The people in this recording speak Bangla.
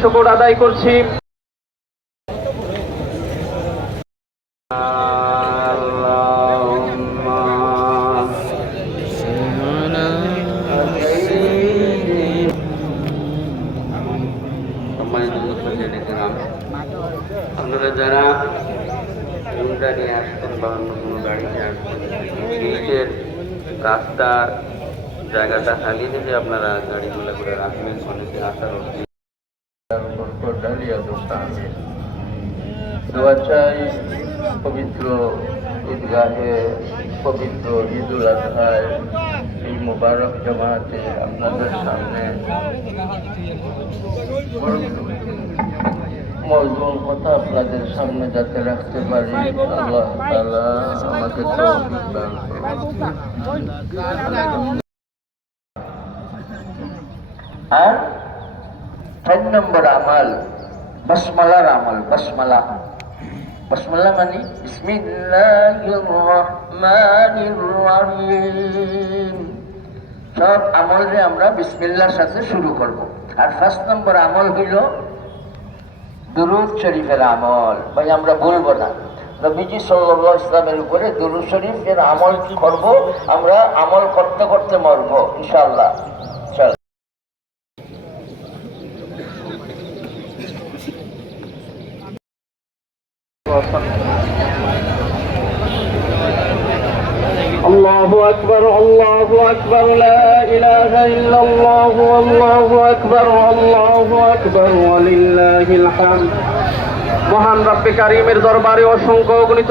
শুকুর আদায় করছি। আপনারা যারা নিয়ে আসছেন বা অন্য কোনো গাড়ি ব্রিজের রাস্তার জায়গাটা খালি থেকে আপনারা গাড়িগুলো করে রাখবেন অনেকে আসার চাই পবিত্র ঈদগাহে পবিত্র ঈদ উল আজহায় এই মুবারক জামাতে আপনাদের সামনে মজুর কথা আপনাদের সামনে যাতে রাখতে পারি আল্লাহ আমাকে। আর তিন নম্বর আমল বসমালার আমল বসমালা বসমালা মানে বিসমিল্লাহির রহমানির রহিম সব আমরা বিসমিল্লার সাথে শুরু করব। আর ফার্স্ট নম্বর আমল হইল দুরুদ শরীফের আমল। ভাই, আমরা বলব না। নবীজি সাল্লাল্লাহু ইসলামের উপরে দুরুদ শরীফের আমল করব? আমরা আমল করতে করতে মরবো, ইনশাআল্লাহ। চল الله أكبر الله أكبر لا إله إلا الله والله أكبر الله أكبر ولله الحمد মহান রব্বে কারিমের দরবারে অসংখ্য গণিত